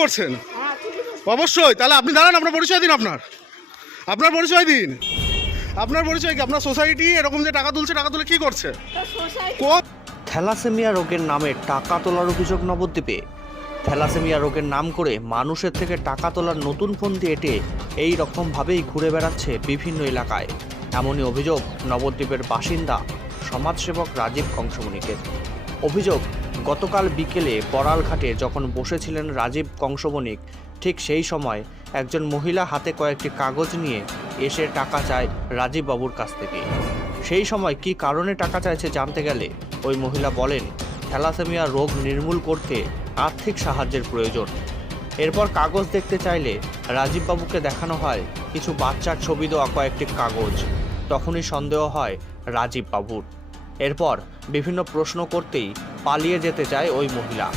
করছেন? অবশ্যই। তাহলে আপনি দাঁড়ান, আপনার পরিচয় দিন। আপনার পরিচয় দিন। আপনার পরিচয় কি? আপনার সোসাইটি এরকম যে টাকা তুলছে, টাকা তুলে কি করছে? থ্যালাসেমিয়া রোগের নামে টাকা তোলার অভিযোগ নবদ্বীপে। থ্যালাসেমিয়া রোগের নাম করে মানুষের থেকে টাকা তোলার নতুন ফন্দি এঁটে এই রকমভাবেই ঘুরে বেড়াচ্ছে বিভিন্ন এলাকায়। এমনই অভিযোগ নবদ্বীপের বাসিন্দা সমাজসেবক রাজীব কংসবণিকের। অভিযোগ, গতকাল বিকেলে বড়ালঘাটে যখন বসেছিলেন রাজীব কংসবণিক, ঠিক সেই সময় একজন মহিলা হাতে কয়েকটি কাগজ নিয়ে এসে টাকা চায় রাজীব বাবুর কাছ থেকে। সেই সময় কী কারণে টাকা চাইছে জানতে গেলে ওই মহিলা বলেন, থ্যালাসেমিয়া রোগ নির্মূল করতে আর্থিক সাহায্যের প্রয়োজন। এরপর কাগজ দেখতে চাইলে রাজীববাবুকে দেখানো হয় কিছু বাচ্চার ছবি দেওয়া কয়েকটি কাগজ। তখনই সন্দেহ হয় রাজীববাবুর। এরপর বিভিন্ন প্রশ্ন করতেই পালিয়ে যেতে চায় ওই মহিলা।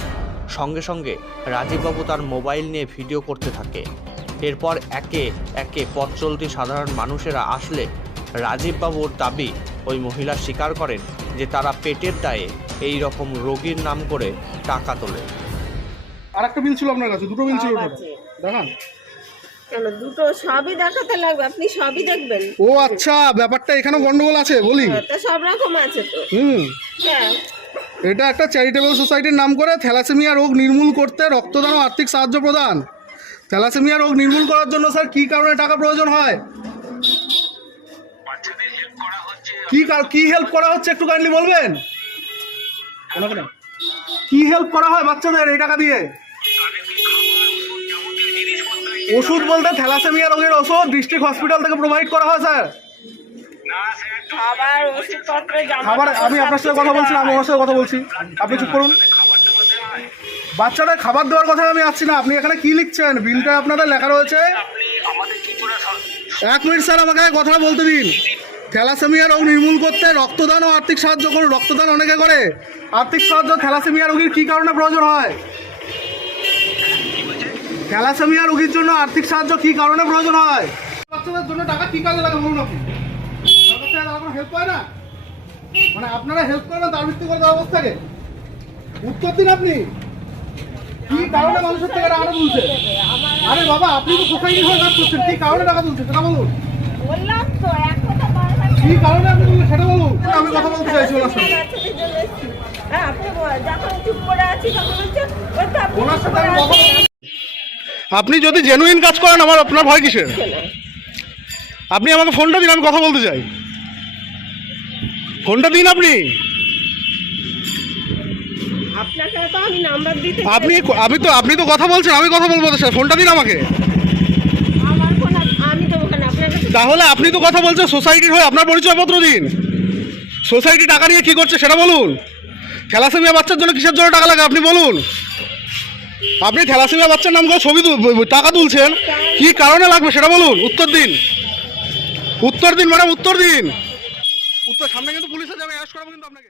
সঙ্গে সঙ্গে রাজীববাবু তার মোবাইল নিয়ে ভিডিও করতে থাকে। এরপর একে একে পথ চলতি সাধারণ মানুষেরা আসলে রাজীববাবুর দাবি ওই মহিলা স্বীকার করেন যে তারা পেটের দায়ে এই রকম রোগীর নাম করে টাকা তোলে। আর একটা বিল ছিল আপনার কাছে, দুটো বিল ছিল দেখান। কেন দুটো? সবই দেখাতে লাগবে, আপনি সবই দেখবেন। ও আচ্ছা, ব্যাপারটা এখানে গন্ডগোল আছে বলি। তা সব রকম আছে তো। হ্যাঁ, এটা একটা চ্যারিটেবল সোসাইটির নাম করে থ্যালাসেমিয়া রোগ নির্মূল করতে রক্তদান ও আর্থিক সাহায্য প্রদান। থ্যালাসেমিয়া রোগ নির্মূল করার জন্য স্যার কি কারণে টাকা প্রয়োজন হয়? কি হেল্প করা হচ্ছে একটু কাইন্ডলি বলবেন? কি হেল্প করা হয় বাচ্চাদের এই টাকা দিয়ে? ওষুধ বলতে থ্যালাসেমিয়া রোগের ওষুধ ডিস্ট্রিক্ট হসপিটাল থেকে প্রোভাইড করা হয় স্যার। খাবার, ওষুধপত্র, খাবার, আমি আপনার সাথে কথা বলছি না, আমি ওর সাথে কথা বলছি, আপনি চুপ করুন। বাচ্চাদের খাবার দেওয়ার কথা আমি আসছি না। আপনি এখানে কি লিখছেন? বিলটা আপনাদের লেখা রয়েছে। 1 মিনিট স্যার, আমাকে কথা বলতে দিন। থ্যালাসেমিয়া রোগ নির্মূল করতে রক্তদান ও আর্থিক সাহায্য করুন। রক্তদান অনেকে করে, আর্থিক সাহায্য থ্যালাসেমিয়া রোগীর কী কারণে প্রয়োজন হয়? থ্যালাসেমিয়া রোগীর জন্য আর্থিক সাহায্য কী কারণে প্রয়োজন হয়? বাচ্চাদের জন্য টাকা কী কাজে লাগে বলুন আপনি? হেল্প হয় না, মানে আপনারা হেল্প করেন না, তার ভিত্তি করে দেওয়া অবস্থাকে উত্তর দিন। আপনি কি কারণে মানুষের থেকে টাকা তুলছে? আরে বাবা, আপনি তো সোসাইটি হয়ে কাজ করছেন, কি কারণে টাকা তুলছে সেটা বলুন। বললাম তো, এক কথা বারবার কি কারণে আপনি তুলছেন সেটা বলুন। আমি কথা বলতে চাইছি ওনার সাথে। হ্যাঁ, আপনি যখন চুপ করে আছি তখন হচ্ছে ওনার সাথে আমি কথা বলছি। আপনি যদি জেনুইন কাজ করেন, আপনার ভয় কিসের? আপনি আমাকে ফোনটা দিন, আমি কথা বলতে চাই। ফোনটা দিন আপনি। আপনাকে তো আমি নাম্বার দিতে আপনি তো কথা বলছেন, আমি কথা বলবো স্যার। ফোনটা দিন আমাকে। আমার ফোন আমি তো ওখানে আপনার কাছে। তাহলে আপনি তো কথা বলছেন সোসাইটির হয়ে, আপনার পরিচয়পত্র দিন। সোসাইটি টাকা নিয়ে কি করছে সেটা বলুন। থ্যালাসেমিয়া বাচ্চার জন্য কিসের জন্য টাকা লাগে আপনি বলুন। আপনি থ্যালাসেমিয়া বাচ্চার নাম করে ছবি টাকা তুলছেন, কি কারণে লাগবে সেটা বলুন। উত্তর দিন, উত্তর দিন ম্যাডাম, উত্তর দিন। উত্তর সামনে কিন্তু পুলিশ আছে, আমি অ্যারেস্ট করাবো কিন্তু আপনাকে।